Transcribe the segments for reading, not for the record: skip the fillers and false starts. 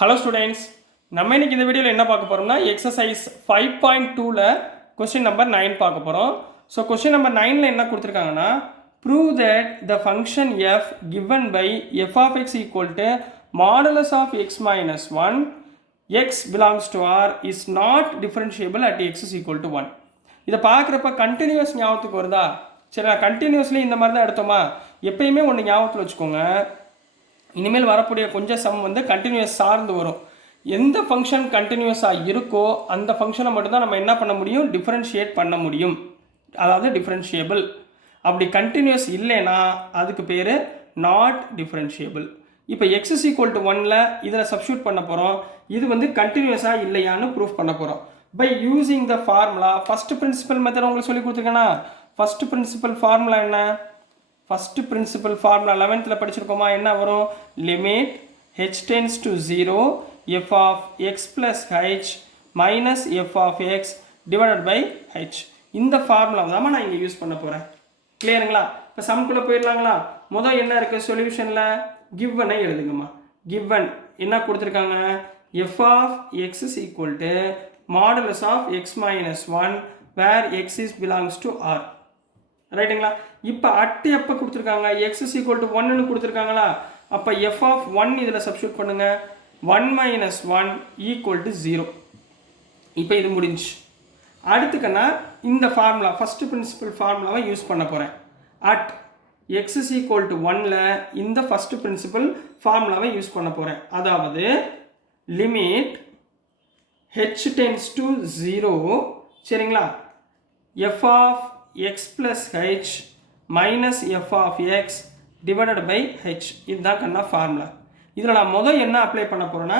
Hello students, நம்ம இன்னைக்கு இந்த வீடியோவில் என்ன பார்க்க போகிறோம்னா எக்ஸசைஸ் 5.2ல கொஸ்டின் நம்பர் 9 பார்க்க போகிறோம். ஸோ கொஸ்டின் நம்பர் 9ல் என்ன கொடுத்துருக்காங்கன்னா, prove that the function f given by f of x equal to modulus of x minus 1 x belongs to r is not differentiable at x is equal to 1. இதை பார்க்குறப்ப continuous ஞாபகத்துக்கு வருதா? சரி, நான் continuously இந்த மாதிரி தான் எடுத்தோமா? எப்பயுமே ஒன்று ஞாபகத்தில் வச்சுக்கோங்க, இனிமேல் வரக்கூடிய கொஞ்சம் சம் வந்து கண்டினியூஸ் சார்ந்து வரும். எந்த ஃபங்க்ஷன் கண்டினியூஸாக இருக்கோ அந்த ஃபங்க்ஷனை மட்டும்தான் நம்ம என்ன பண்ண முடியும், டிஃப்ரென்ஷியேட் பண்ண முடியும், அதாவது டிஃப்ரென்ஷியபிள். அப்படி கண்டினியூஸ் இல்லைன்னா அதுக்கு பேர் நாட் டிஃப்ரென்ஷியபிள். இப்போ எக்ஸ் இஸ் ஈக்குவல் டு 1ல் இதில் சப்ஸ்டியூட் பண்ண போகிறோம். இது வந்து கண்டினியூஸாக இல்லையான்னு ப்ரூஃப் பண்ண போகிறோம் by using the formula. First principle method உங்களுக்கு சொல்லி கொடுத்துருக்கேன்னா, ஃபஸ்ட்டு பிரின்சிபல் ஃபார்முலா என்ன? ஃபஸ்ட்டு பிரின்சிபல் ஃபார்முலா 11th படிச்சிருக்கோமா? என்ன வரும்? Limit h tends to 0 f of x plus h minus f of x divided by h. இந்த ஃபார்முலா தான் நான் இங்கே யூஸ் பண்ண போகிறேன். கிளியருங்களா? இப்போ சம்குள்ளே போயிடலாங்களா? முதல் என்ன இருக்குது சொல்யூஷனில்? கிவ்வனை எழுதுங்கம்மா. கிவன் என்ன கொடுத்துருக்காங்க? f of x is equal to modulus of x minus 1 where x is belongs to r. ரைட்டுங்களா? இப்போ அட்டு எப்போ கொடுத்துருக்காங்க? எக்ஸ் இஸ் ஈக்குவல் டு 1ன்னு கொடுத்துருக்காங்களா? அப்போ எஃப் ஆஃப் 1 இதில் சப்ஸ்டியூட் பண்ணுங்க. 1 மைனஸ் 1 ஈக்குவல் டு 0. இப்போ இது முடிஞ்சு. அடுத்துக்கன்னா இந்த ஃபார்முலா ஃபஸ்ட்டு பிரின்சிபல் ஃபார்முலாவை யூஸ் பண்ண போகிறேன். At x is equal to 1ல் இந்த ஃபஸ்ட்டு பிரின்சிபல் ஃபார்முலாவை யூஸ் பண்ண போகிறேன். அதாவது லிமிட் h டென்ஸ் டு 0, சரிங்களா, f of x plus h minus f of x divided by h. இதுதான் கண்ணா ஃபார்முலா. இதில் நான் முதல் என்ன அப்ளை பண்ண போகிறேன்னா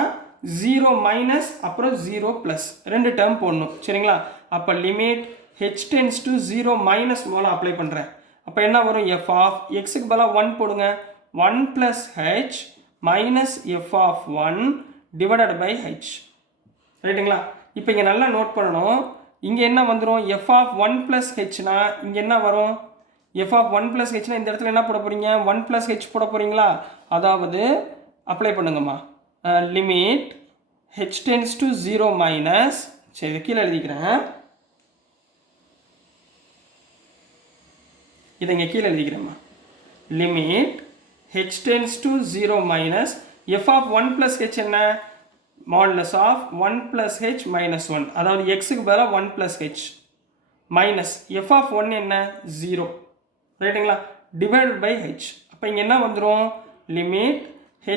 0 மைனஸ் அப்புறம் 0 ப்ளஸ் ரெண்டு டேர்ம் போடணும், சரிங்களா? அப்போ limit h tends to 0 minus மூலம் அப்ளை பண்ணுறேன். அப்போ என்ன வரும்? f ஆஃப் எக்ஸுக்கு பதிலாக 1 போடுங்க. 1 plus h minus f of 1 divided by h. ரைட்டுங்களா? இப்போ இங்கே நல்லா நோட் பண்ணணும். இங்கே என்ன வந்துடும்? எஃப் ஆஃப் 1 ப்ளஸ் ஹெச்னா இங்கே என்ன வரும்? எஃப் ஆஃப் 1 ப்ளஸ் ஹெச்னா இந்த இடத்துல என்ன போட போகிறீங்க? 1 ப்ளஸ் ஹெச் போட போகிறீங்களா? அதாவது அப்ளை பண்ணுங்கம்மா. Limit h tends to 0 minus, சரி கீழே எழுதிக்கிறேன், இதை இங்கே கீழே எழுதிக்கிறேம்மா. Limit h tends to 0 minus f of 1 plus h என்ன? Modulus of 1 plus h minus 1, அதாவது எக்ஸுக்கு பதிலாக 1 plus h minus f of 1 என்ன? 0. ரைட்டுங்களா? Divided by h. அப்போ இங்கே என்ன வந்துடும்? Limit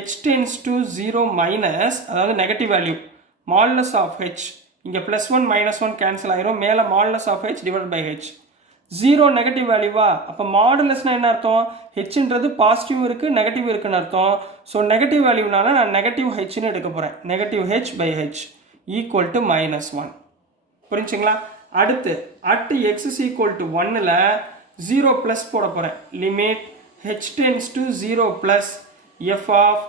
h tends to 0 minus, அதாவது negative value, modulus of h, இங்கே ப்ளஸ் 1 மைனஸ் 1 கேன்சல் ஆகிரும், மேலே modulus of h divide by h. 0 negative வேல்யூவா? அப்போ மாடுலஸ்னால் என்ன அர்த்தம்? ஹெச்ன்றது பாசிட்டிவ் இருக்குது நெகட்டிவ் இருக்குன்னு அர்த்தம். ஸோ நெகட்டிவ் வேல்யூனால நான் நெகட்டிவ் ஹெச்னு எடுக்க போகிறேன். Negative h by h equal to minus 1. புரிஞ்சுங்களா? அடுத்து at x is equal to 1ல் 0 ப்ளஸ் போட போகிறேன். Limit h tends to 0 plus f of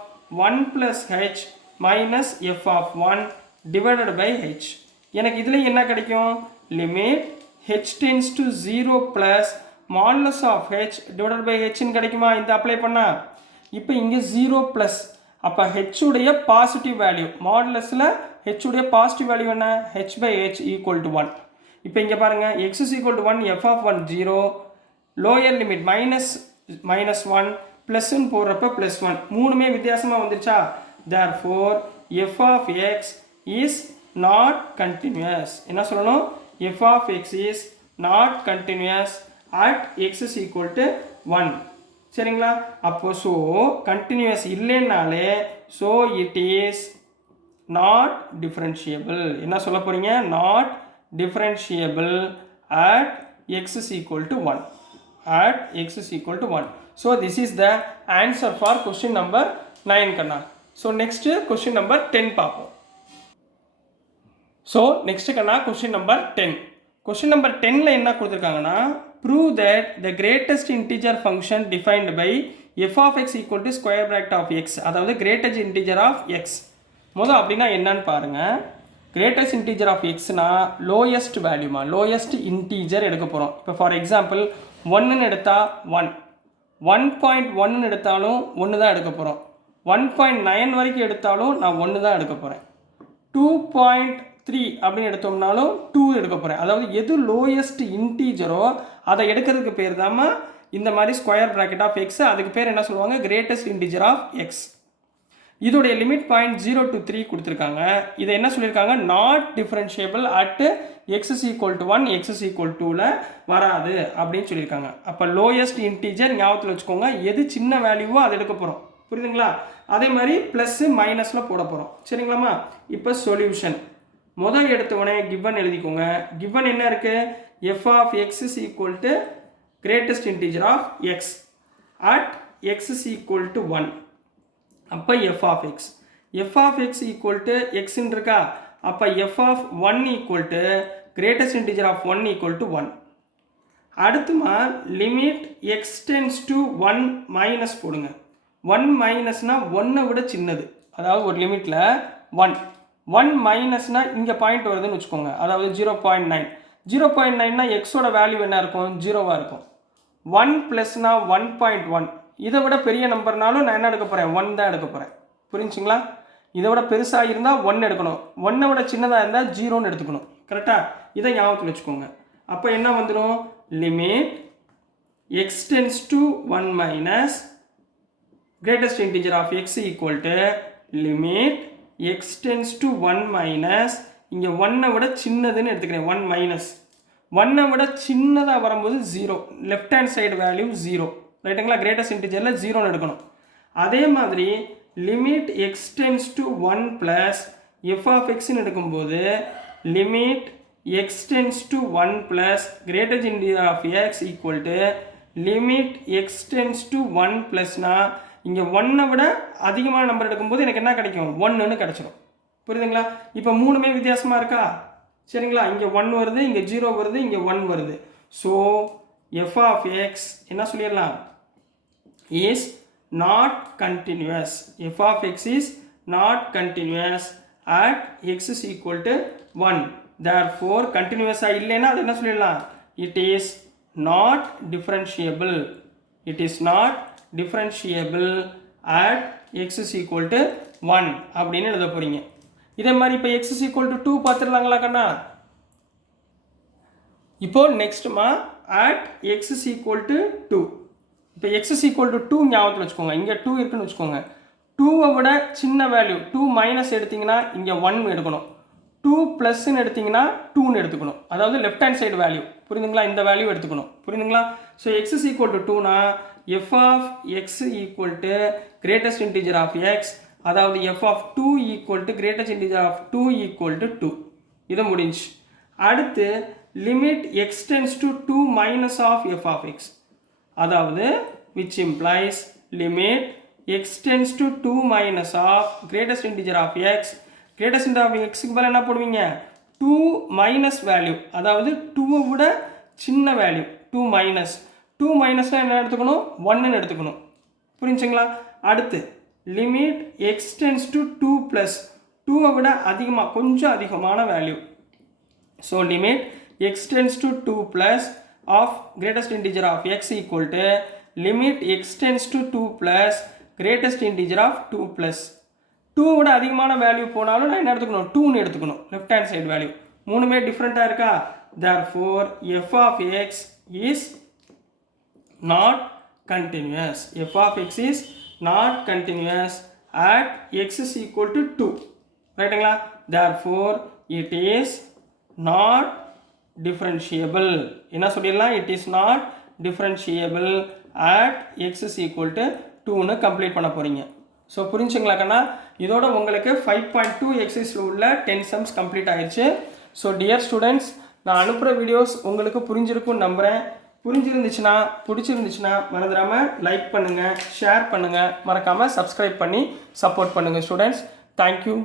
1 plus h minus f of 1 divided by h. எனக்கு இதில் என்ன கிடைக்கும்? Limit h tends to 0 plus modulus of h divided by h ன்னு கிடைக்குமா இந்த அப்ளை பண்ணா? இப்போ இங்கே 0 plus, அப்போ h உடைய பாசிட்டிவ் வேல்யூ, மாடுலஸில் h உடைய பாசிட்டிவ் வேல்யூ என்ன? h by h equal to 1. இப்போ இங்கே பாருங்கள், x is equal to 1, f of 1 0, lower limit minus 1 ப்ளஸ்ன்னு போடுறப்ப ப்ளஸ் 1, மூணுமே வித்தியாசமாக வந்துருச்சா? therefore f of x is not continuous. என்ன சொல்லணும்? f of x is not continuous at x is equal to 1. சரிங்களா? அப்போ ஸோ கண்டினியூஸ் இல்லைன்னாலே so it is not differentiable. என்ன சொல்ல போகிறீங்க? Not differentiable at x is equal to 1. at x is equal to 1. So this is the answer for question number 9 கண்ணா. So next question number 10 பார்ப்போம். So next கண்ணா question number 10. Question number 10ல் என்ன கொடுத்துருக்காங்கன்னா, prove that the greatest integer function defined by f of x equal to square bracket of x, அதாவது greatest integer of x. முதல் அப்படின்னா என்னன்னு பாருங்கள். கிரேட்டஸ்ட் இன்டிஜர் ஆஃப் எக்ஸ்னா லோயஸ்ட் வேல்யூமா, லோயஸ்ட் இன்டிஜர் எடுக்க போகிறோம். இப்போ ஃபார் எக்ஸாம்பிள் 1ன்னு எடுத்தால் 1, 1.1 எடுத்தாலும் 1 தான் எடுக்க போகிறோம். 1.9 வரைக்கும் எடுத்தாலும் நான் 1 தான் எடுக்க போகிறேன். 2.3 அப்படின்னு எடுத்தோம்னாலும் 2 எடுக்க போகிறேன். அதாவது எது லோயஸ்ட் இன்டீஜரோ அதை எடுக்கிறதுக்கு பேர் தாம்மா இந்த மாதிரி ஸ்கொயர் ப்ராக்கெட் ஆஃப் எக்ஸ். அதுக்கு பேர் என்ன சொல்லுவாங்க, கிரேட்டஸ்ட் இன்டீஜர் ஆஃப் எக்ஸ். இதோடைய லிமிட் பாயிண்ட் 0 to 3 கொடுத்துருக்காங்க. இதை என்ன சொல்லியிருக்காங்க, not differentiable at x is equal to 1 X is equal டூவில் வராது அப்படின்னு சொல்லியிருக்காங்க. அப்போ லோயஸ்ட் இன்டீஜர் ஞாபகத்தில் வச்சுக்கோங்க, எது சின்ன வேல்யூவோ அதை எடுக்க போகிறோம். புரியுதுங்களா? அதே மாதிரி ப்ளஸ்ஸு மைனஸில் போட போகிறோம். சரிங்களாம்மா? இப்போ சொல்யூஷன் முதல் எடுத்தவொடனே கிவன் எழுதிக்கோங்க. கிவன் என்ன இருக்குது, f of x is equal to greatest integer of x at x is equal to 1. அப்போ f of x equal to எக்ஸ்ன்னு இருக்கா. அப்போ f of 1 equal to greatest integer of 1 equal to 1. அடுத்துமா limit x tends to 1 minus போடுங்க. 1 மைனஸ்னால் 1 விட சின்னது, அதாவது ஒரு லிமிட்டில் 1 மைனஸ்னால் இங்கே பாயிண்ட் வருதுன்னு வச்சுக்கோங்க, அதாவது 0.9. 0.9னா எக்ஸோட வேல்யூ என்ன இருக்கும், 0வாக இருக்கும். 1 ப்ளஸ்னா 1.1. இதை விட பெரிய நம்பர்னாலும் நான் என்ன எடுக்க போகிறேன், 1 தான் எடுக்க போகிறேன். புரிஞ்சுங்களா? இதை விட பெருசாக இருந்தால் 1 எடுக்கணும், 1 விட சின்னதாக இருந்தால் 0ன்னு எடுத்துக்கணும். கரெக்டாக? இதை ஞாபகத்தில் வச்சுக்கோங்க. அப்போ என்ன வந்துடும், limit x tends to 1 minus greatest integer of x equal to limit x tends to 1 minus இங்கே 1 விட சின்னதுன்னு எடுத்துக்கிறேன், 1 மைனஸ் 1 விட சின்னதாக வரும்போது 0, லெஃப்ட் ஹேண்ட் சைடு வேல்யூ 0. ரைட்டுங்களா? கிரேட்டஸ்ட் இன்டீஜரில் 0ன்னு எடுக்கணும். அதே மாதிரி limit x tends to 1 plus f of எக்ஸ்ன்னு எடுக்கும்போது limit x tends to 1 plus greatest integer of x equal to limit x tends to 1 ப்ளஸ்னா இங்கே 1 விட அதிகமான நம்பர் எடுக்கும்போது எனக்கு என்ன கிடைக்கும், 1ன்னு கிடச்சிடும். புரியுதுங்களா? இப்போ மூணுமே வித்தியாசமாக இருக்கா? சரிங்களா? இங்கே 1 வருது, இங்கே 0 வருது, இங்கே 1 வருது. ஸோ எஃப் ஆஃப் எக்ஸ் என்ன சொல்லிடலாம், is not continuous. f of x is not continuous at x is equal to 1. Therefore continuous இல்லைன்னா அது என்ன சொல்லிடலாம், it is not differentiable. It is not differentiable at x is equal to 1 அப்படின்னு எழுத போறீங்க. இதே மாதிரி இப்போ x is equal to 2 பார்த்துடலாங்களா கண்ணா? இப்போ நெக்ஸ்ட்மா at x is equal to 2. இப்போ x is equal to 2 ஞாபகத்தில் வச்சுக்கோங்க. இங்கே 2 இருக்குன்னு வச்சுக்கோங்க. 2வை விட சின்ன வேல்யூ 2 மைனஸ் எடுத்திங்கன்னா இங்கே 1 எடுக்கணும். 2 ப்ளஸ்ன்னு எடுத்திங்கன்னா 2ன்னு எடுத்துக்கணும். அதாவது லெஃப்ட் ஹேண்ட் சைடு வேல்யூ. புரியுதுங்களா? இந்த வேல்யூ எடுத்துக்கணும். புரியுதுங்களா? So x is equal to 2னா f of x equal to greatest integer of x, அதாவது f of 2 equal to greatest integer of 2 equal to 2. இது முடிஞ்சு. அடுத்து limit x tends to 2 minus of f of x, அதாவது which implies limit x tends to 2 minus of greatest integer of x. greatest integer of x க்கு பதிலா என்ன போடுவீங்க, 2 minus value, அதாவது 2 விட சின்ன வேல்யூ 2 மைனஸ். 2 மைனஸ்னா என்ன எடுத்துக்கணும், 1ன்னு எடுத்துக்கணும். புரிஞ்சுங்களா? அடுத்து limit x tends to 2 plus 2வை விட அதிகமாக கொஞ்சம் அதிகமான value. So limit x tends to 2 plus of greatest integer of x equal to limit x tends to 2 plus greatest integer of 2 plus. 2 விட அதிகமான வேல்யூ போனாலும் நான் என்ன எடுத்துக்கணும், 2ன்னு எடுத்துக்கணும். லெஃப்ட் ஹேண்ட் சைடு வேல்யூ மூணுமே டிஃப்ரெண்ட்டாக இருக்கா? therefore f of x is not continuous. f of x is not continuous at x is equal to 2. ரைட்டுங்களா? therefore it is not differentiable. என்ன சொல்லிடலாம், it is not differentiable at x is equal to 2ன்னு complete பண்ண போகிறீங்க. So புரிஞ்சுங்களா கண்ணா? இதோட உங்களுக்கு 5.2 எக்ஸசைஸில் உள்ள 10 சம்ஸ் கம்ப்ளீட் ஆயிடுச்சு. ஸோ டியர் ஸ்டூடெண்ட்ஸ், நான் அனுப்புகிற வீடியோஸ் உங்களுக்கு புரிஞ்சிருக்கும்னு நம்புகிறேன். புரிஞ்சிருந்துச்சுன்னா பிடிச்சிருந்துச்சுன்னா மறந்துடாமல் லைக் பண்ணுங்கள், ஷேர் பண்ணுங்கள், மறக்காமல் சப்ஸ்கிரைப் பண்ணி சப்போர்ட் பண்ணுங்கள் ஸ்டூடெண்ட்ஸ். தேங்க்யூ.